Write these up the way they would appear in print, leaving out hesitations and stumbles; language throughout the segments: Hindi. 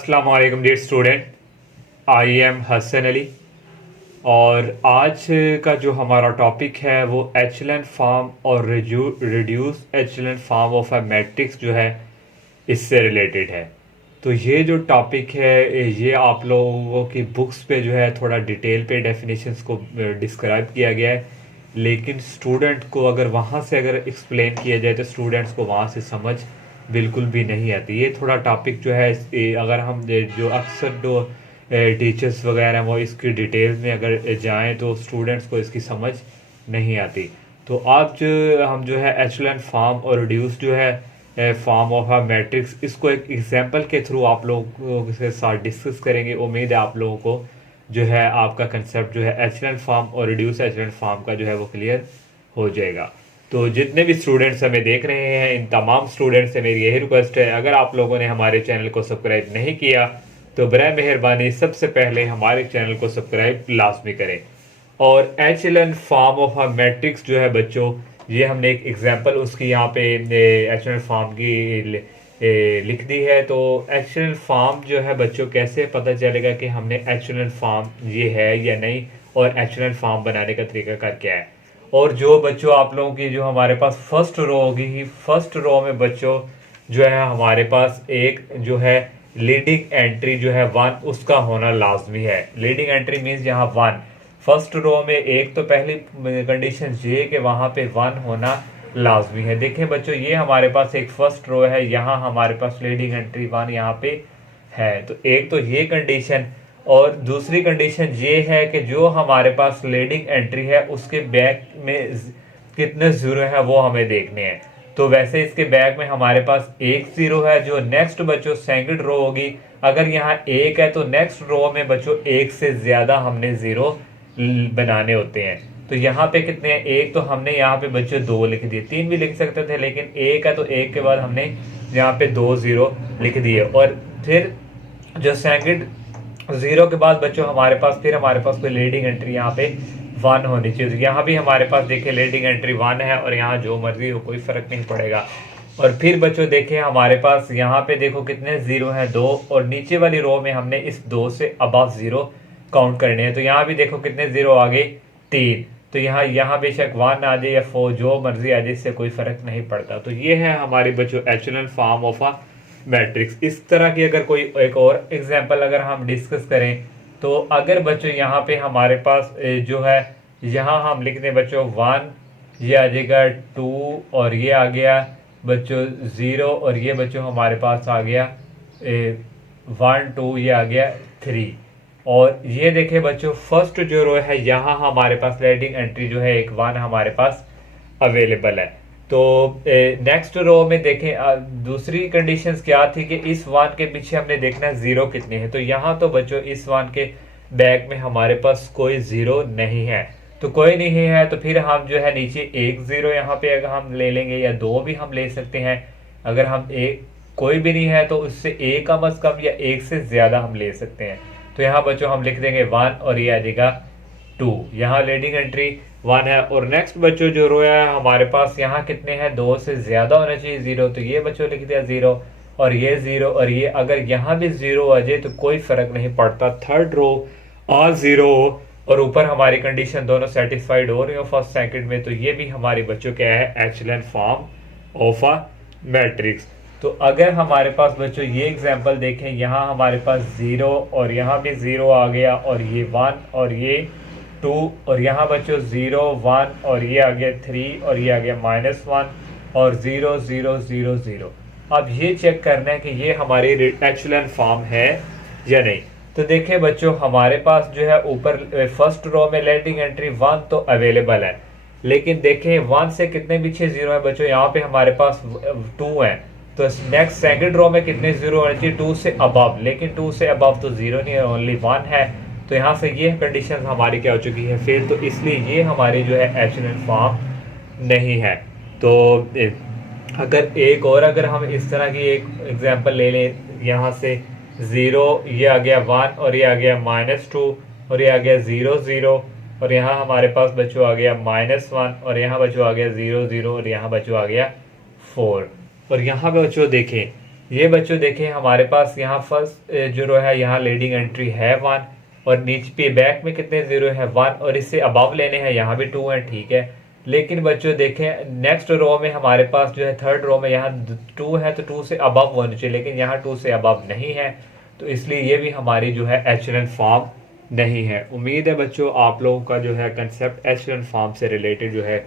अस्सलाम वालेकुम dear student, I am Hasan Ali. और आज का जो हमारा टॉपिक है वो एचलन फॉर्म और reduce echelon form of a matrix जो है इससे रिलेटेड है। तो ये जो टॉपिक है ये आप लोगों की बुक्स पे जो है थोड़ा डिटेल पे डेफिनेशंस को डिस्क्राइब किया गया है, लेकिन स्टूडेंट को अगर वहाँ से अगर एक्सप्लेन किया जाए तो स्टूडेंट्स को वहाँ से समझ बिल्कुल भी नहीं आती। ये थोड़ा टॉपिक जो है अगर हम जो अक्सर जो टीचर्स वगैरह हैं वो इसकी डिटेल्स में अगर जाएं तो स्टूडेंट्स को इसकी समझ नहीं आती। तो आज हम जो है एचलन फॉर्म और रिड्यूस जो है फॉर्म ऑफ अ मैट्रिक्स, इसको एक एग्जांपल के थ्रू आप लोगों के साथ डिस्कस करेंगे। उम्मीद है आप लोगों को जो है आपका कंसेप्ट जो है एचलन फॉर्म और रिड्यूस एचलन फॉर्म का जो है वो क्लियर हो जाएगा। तो जितने भी स्टूडेंट्स हमें देख रहे हैं इन तमाम स्टूडेंट्स से मेरी यही रिक्वेस्ट है, अगर आप लोगों ने हमारे चैनल को सब्सक्राइब नहीं किया तो बराए मेहरबानी सबसे पहले हमारे चैनल को सब्सक्राइब लाजमी करें। और एचलन फॉर्म ऑफ अ मैट्रिक्स जो है बच्चों, ये हमने एक एग्जांपल उसकी यहाँ पे एचलन फॉर्म की लिख दी है। तो एचलन फॉर्म जो है बच्चों कैसे पता चलेगा कि हमने एचलन फॉर्म ये है या नहीं, और एचलन फॉर्म बनाने का तरीका कर क्या है। और जो बच्चों आप लोगों की जो हमारे पास फर्स्ट रो होगी, फर्स्ट रो में बच्चों जो है हमारे पास एक जो है लीडिंग एंट्री जो है 1 उसका होना लाजमी है। लीडिंग एंट्री मीन्स यहाँ 1 फर्स्ट रो में एक तो पहली कंडीशन ये कि वहाँ पे 1 होना लाजमी है। देखें बच्चों, ये हमारे पास एक फर्स्ट रो है, यहाँ हमारे पास लीडिंग एंट्री 1 यहाँ पे है। तो एक तो ये कंडीशन, और दूसरी कंडीशन ये है कि जो हमारे पास लीडिंग एंट्री है उसके बैक में कितने जीरो है वो हमें देखने हैं। तो वैसे इसके बैक में हमारे पास एक जीरो है। जो नेक्स्ट बच्चों सेकंड रो होगी, अगर यहाँ एक है तो नेक्स्ट रो में बच्चों एक से ज्यादा हमने जीरो बनाने होते हैं। तो यहाँ पे कितने हैं, एक तो हमने यहाँ पे बच्चों 2 लिख दिए, 3 भी लिख सकते थे लेकिन एक है तो एक के बाद हमने यहाँ पे 2 जीरो लिख दिए। और फिर जो सेकंड जीरो के बाद बच्चों हमारे पास कोई लीडिंग एंट्री यहाँ पे 1 होनी चाहिए। तो यहाँ भी हमारे पास देखिए लीडिंग एंट्री 1 है और यहाँ जो मर्जी हो कोई फर्क नहीं पड़ेगा। और फिर बच्चों देखिए हमारे पास यहाँ पे देखो कितने जीरो हैं, 2, और नीचे वाली रो में हमने इस 2 से अबव जीरो काउंट करने हैं। तो यहाँ भी देखो कितने जीरो आ गए, 3। तो यहाँ बेशक 1 आ जाए या 4 जो मर्जी आ जाए, इससे कोई फर्क नहीं पड़ता। तो ये है हमारी बच्चों एचलन फॉर्म ऑफ अ मैट्रिक्स। इस तरह की अगर कोई एक और एग्जांपल अगर हम डिस्कस करें, तो अगर बच्चों यहाँ पे हमारे पास जो है यहाँ हम लिख दें बच्चों 1, ये आ जाएगा 2, और ये आ गया बच्चों 0, और ये बच्चों हमारे पास आ गया 1 2, ये आ गया 3। और ये देखें बच्चों फर्स्ट जो रो है यहाँ हमारे पास लीडिंग एंट्री जो है एक 1 हमारे पास अवेलेबल है। तो नेक्स्ट रो में देखें दूसरी कंडीशंस क्या थी कि इस 1 के पीछे हमने देखना जीरो कितने हैं। तो यहाँ तो बच्चों इस 1 के बैक में हमारे पास कोई जीरो नहीं है, तो कोई नहीं है तो फिर हम जो है नीचे एक जीरो यहाँ पे अगर हम ले लेंगे या 2 भी हम ले सकते हैं। अगर हम एक कोई भी नहीं है तो उससे एक कम अज कम या एक से ज्यादा हम ले सकते हैं। तो यहाँ बच्चों हम लिख देंगे 1 और ये आ जाएगा 2। यहाँ लीडिंग एंट्री 1 है। और नेक्स्ट बच्चों जो रो है हमारे पास यहाँ कितने हैं, 2 से ज्यादा होना चाहिए 0। तो ये बच्चों लिख दिया 0 और ये 0 और ये, अगर यहाँ भी 0 आ जाए तो कोई फर्क नहीं पड़ता, थर्ड रो और 0 और ऊपर हमारी कंडीशन दोनों सेटिस्फाइड हो रही हो फर्स्ट सेकंड में। तो ये भी हमारी बच्चों क्या है, एचलन फॉर्म ऑफ अ मैट्रिक्स। तो अगर हमारे पास बच्चों ये एग्जांपल देखें, यहाँ हमारे पास 0 और यहाँ भी 0 आ गया, और ये 1 और ये 2, और यहाँ बच्चों 0 1 और ये आ गया 3 और ये आ गया -1 और 0 0 0 0। अब ये चेक करना है कि ये हमारी एचलन फॉर्म है या नहीं। तो देखें बच्चों हमारे पास जो है ऊपर फर्स्ट रो में लीडिंग एंट्री 1 तो अवेलेबल है, लेकिन देखें 1 से कितने पीछे जीरो है बच्चों, यहाँ पे हमारे पास 2 है। तो नेक्स्ट सेकंड रो में कितने जीरो होने चाहिए, 2 से अबव, लेकिन 2 से अबव तो जीरो नहीं है, ओनली 1 है। तो यहाँ से ये कंडीशन हमारी क्या हो चुकी है, फेल। तो इसलिए ये हमारी जो है एचलन फॉर्म नहीं है। तो अगर एक और अगर हम इस तरह की एक एग्जांपल ले लें, यहाँ से 0 ये आ गया 1 और ये आ गया -2 और ये आ गया 0 0, और यहाँ हमारे पास बच्चों आ गया -1 और यहाँ बच्चों आ गया 0 0 और यहाँ बच्चों आ गया 4। और यहाँ पे बच्चों देखें ये बच्चों देखें हमारे पास यहाँ फर्स्ट जो है यहाँ लीडिंग एंट्री है 1 और नीचे पे बैक में कितने जीरो है 1 और इससे अबव लेने हैं यहाँ भी 2 है, ठीक है। लेकिन बच्चों देखें नेक्स्ट रो में हमारे पास जो है थर्ड रो में यहाँ 2 है तो 2 से अबव होना चाहिए, लेकिन यहाँ 2 से अबव नहीं है, तो इसलिए ये भी हमारी जो है एचलन फॉर्म नहीं है। उम्मीद है बच्चों आप लोगों का जो है कंसेप्ट एचलन फॉर्म से रिलेटेड जो है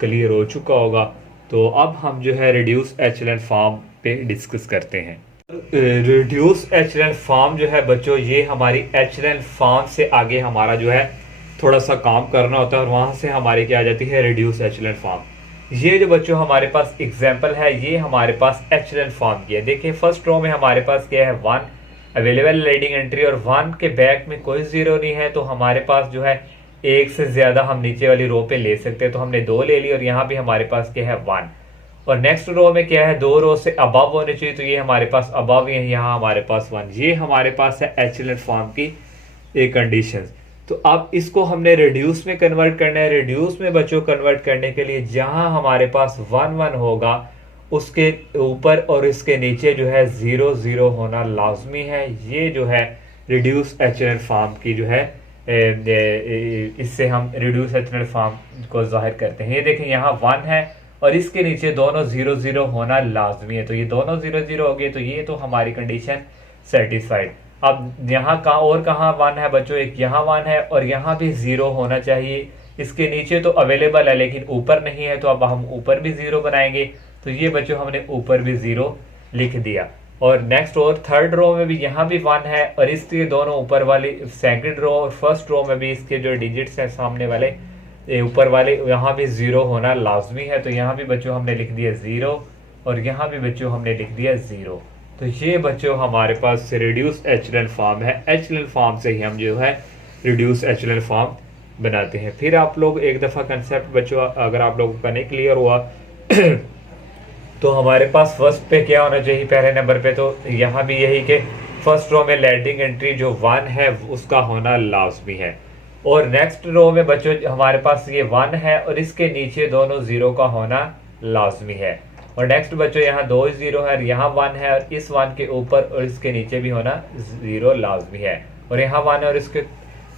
क्लियर हो चुका होगा। तो अब हम जो है रिड्यूस एचलन फॉर्म पे डिस्कस करते हैं। रिड्यूस एचलन फॉर्म जो है बच्चों ये हमारी एचलन फॉर्म से आगे हमारा जो है थोड़ा सा काम करना होता है और वहां से हमारी क्या आ जाती है रिड्यूस एचलन फॉर्म। ये जो बच्चों हमारे पास एग्जांपल है ये हमारे पास एचलन फॉर्म की है। देखिए फर्स्ट रो में हमारे पास क्या है 1 अवेलेबल लीडिंग एंट्री और 1 के बैक में कोई जीरो नहीं है, तो हमारे पास जो है एक से ज्यादा हम नीचे वाली रो पे ले सकते हैं, तो हमने 2 ले ली और यहाँ भी हमारे पास क्या है 1 और नेक्स्ट रो में क्या है 2 रो से अबव होने चाहिए, तो ये हमारे पास अबव है, यहाँ हमारे पास 1। ये हमारे पास है एचलन फॉर्म की एक कंडीशन। तो अब इसको हमने रिड्यूस में कन्वर्ट करना है। रिड्यूस में बच्चों कन्वर्ट करने के लिए जहां हमारे पास 1 1 होगा उसके ऊपर और इसके नीचे जो है 0 0 होना लाजमी है। ये जो है रिड्यूस एचलन फॉर्म की जो है इससे हम रिड्यूस एचलन फॉर्म को जाहिर करते हैं। ये देखें यहाँ 1 है और इसके नीचे दोनों 0 0 होना लाजमी है, तो ये दोनों 0 0 हो गए, तो ये तो हमारी कंडीशन सेटिस्फाइड। अब यहाँ कहाँ और कहाँ 1 है बच्चों, एक यहाँ 1 है और यहाँ भी 0 होना चाहिए। इसके नीचे तो अवेलेबल है लेकिन ऊपर नहीं है, तो अब हम ऊपर भी 0 बनाएंगे, तो ये बच्चों हमने ऊपर भी 0 लिख दिया। और नेक्स्ट और थर्ड रो में भी यहाँ भी 1 है और इसके दोनों ऊपर वाली सेकंड रो और फर्स्ट रो में भी इसके जो डिजिट्स हैं सामने वाले ऊपर वाले यहाँ भी 0 होना लाजमी है, तो यहाँ भी बच्चों हमने लिख दिया 0 और यहाँ भी बच्चों हमने लिख दिया 0। तो ये बच्चों हमारे पास रिड्यूस एचलन फॉर्म है। एचलन फॉर्म से ही हम जो है रिड्यूस एचलन फॉर्म बनाते हैं। फिर आप लोग एक दफ़ा कंसेप्ट बच्चों अगर आप लोगों का नहीं क्लियर हुआ तो हमारे पास फर्स्ट पे क्या होना चाहिए पहले नंबर पे, तो यहाँ भी यही कि फर्स्ट रो में लीडिंग एंट्री जो 1 है उसका होना लाजमी है। और नेक्स्ट रो में बच्चों हमारे पास ये 1 है और इसके नीचे दोनों 0 का होना लाजमी है। और नेक्स्ट बच्चों यहाँ 2 0 है और यहाँ 1 है और इस 1 के ऊपर और इसके नीचे भी होना 0 लाजमी है, और यहाँ 1 है और इसके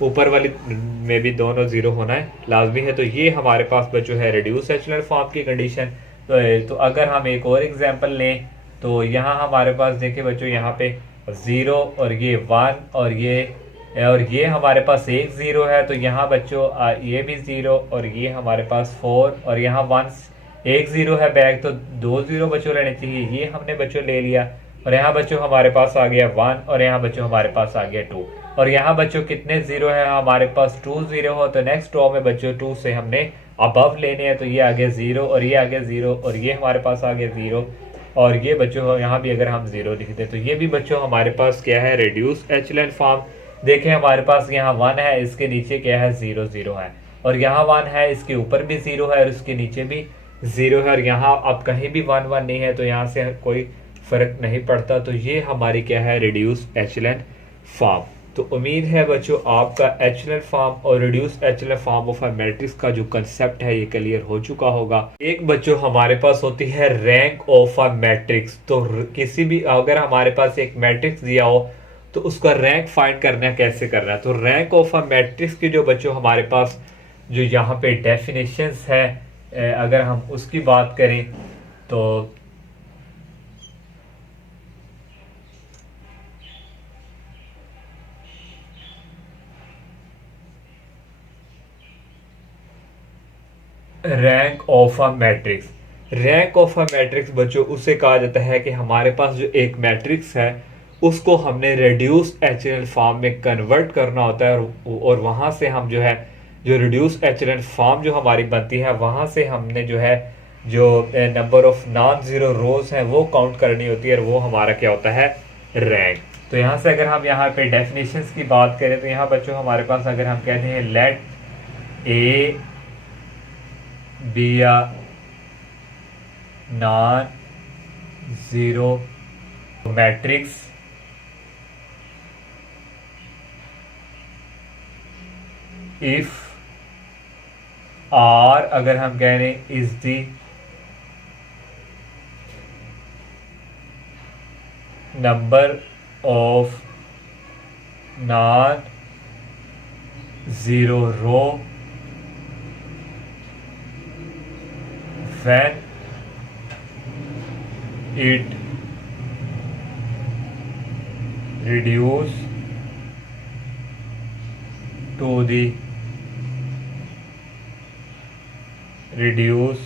ऊपर वाली में भी दोनों 0 होना है लाजमी है। तो ये हमारे पास बच्चों है रिड्यूस एचलन फॉर्म की कंडीशन। तो अगर हम एक और एग्जांपल लें तो यहाँ हमारे पास देखिए बच्चों यहाँ पे 0 और ये 1 और ये हमारे पास एक 0 है, तो यहाँ बच्चों ये भी 0 और ये हमारे पास 4 और यहाँ 1 एक 0 है बैक, तो 2 0 बच्चों लेने चाहिए, ये हमने बच्चों ले लिया। और यहाँ बच्चों हमारे पास आ गया 1 और यहाँ बच्चों हमारे पास आ गया 2 और यहाँ बच्चों कितने 0 है हमारे पास 2 0 हो, तो नेक्स्ट रो में बच्चों 2 से हमने अबव लेने हैं, तो ये आ गया 0 और ये आ गया 0 और ये हमारे पास आ गया 0 और ये बच्चों यहाँ भी अगर हम 0 लिख दें तो ये भी बच्चों हमारे पास क्या है रिड्यूस एचलन फॉर्म। देखें हमारे पास यहाँ 1 है, इसके नीचे क्या है 0 0 है और यहाँ 1 है, इसके ऊपर भी 0 है और इसके नीचे भी 0 है और यहाँ अब कहीं भी 1 1 नहीं है, तो यहाँ से कोई फर्क नहीं पड़ता। तो ये हमारी क्या है रिड्यूस एचलन फॉर्म। तो उम्मीद है बच्चों आपका एचलन फॉर्म और reduce echelon form of a matrix का जो कंसेप्ट है ये क्लियर हो चुका होगा। एक बच्चों हमारे पास होती है रैंक ऑफ अ मैट्रिक्स। तो किसी भी अगर हमारे पास एक मैट्रिक्स दिया हो तो उसका रैंक फाइंड करना कैसे करना है, तो रैंक ऑफ अ मैट्रिक्स की जो बच्चों हमारे पास जो यहाँ पे डेफिनेशंस है अगर हम उसकी बात करें तो rank of a matrix, rank of a matrix बच्चों उसे कहा जाता है कि हमारे पास जो एक मैट्रिक्स है उसको हमने रिड्यूस एचलन फॉर्म में कन्वर्ट करना होता है और वहां से हम जो है जो रिड्यूस एचलन फॉर्म जो हमारी बनती है वहां से हमने जो है जो नंबर ऑफ नॉन जीरो रोज हैं वो काउंट करनी होती है और वो हमारा क्या होता है रैंक। तो यहाँ से अगर हम यहाँ पे डेफिनेशंस की बात करें तो यहाँ बच्चों हमारे पास अगर हम कहते हैं let A B a non zero matrix if R अगर हम कह रहे हैं is the number of non-zero row when it reduce to the reduce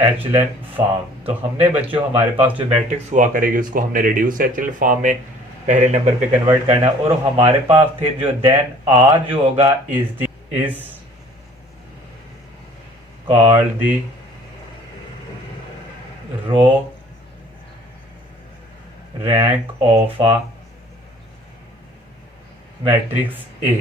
echelon form. तो हमने बच्चों हमारे पास जो मैट्रिक्स हुआ करेगी उसको हमने रिड्यूस एचलन फॉर्म में पहले नंबर पे कन्वर्ट करना है, और हमारे पास फिर जो देन आर जो होगा is called the row rank of a matrix A.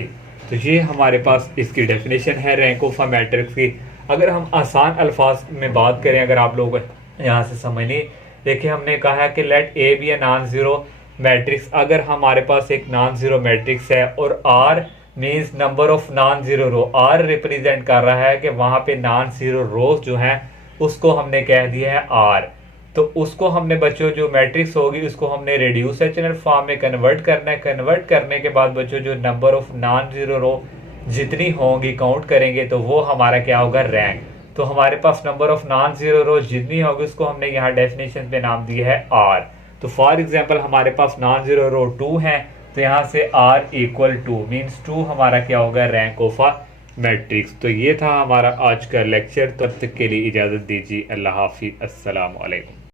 तो ये हमारे पास इसकी डेफिनेशन है रैंक ऑफ अ मैट्रिक्स की। अगर हम आसान अल्फाज में बात करें, अगर आप लोग यहाँ से समझ लें, देखिए हमने कहा है कि let A B a non zero matrix. अगर हमारे पास एक नॉन जीरो मैट्रिक्स है और R means number of non zero row, R represent कर रहा है कि वहां पे नॉन जीरो रोज जो हैं उसको हमने कह दिया है आर। तो उसको हमने बच्चों जो मैट्रिक्स होगी उसको हमने रिड्यूस एचलन फॉर्म में कन्वर्ट करना है। कन्वर्ट करने के बाद बच्चों जो नंबर ऑफ नॉन जीरो रो जितनी होंगी काउंट करेंगे तो वो हमारा क्या होगा, रैंक। तो हमारे पास नंबर ऑफ नॉन जीरो रो जितनी होगी उसको हमने यहाँ डेफिनेशन पे नाम दिया है आर। तो फॉर एग्जांपल हमारे पास नॉन जीरो रो 2 है, तो यहाँ से आर इक्वल 2 मीन्स 2 हमारा क्या होगा, रैंक ऑफ अ मैट्रिक्स। तो ये था हमारा आज का लेक्चर। तब तक के लिए इजाज़त दीजिए। अल्लाह हाफिज़। अस्सलाम वालेकुम।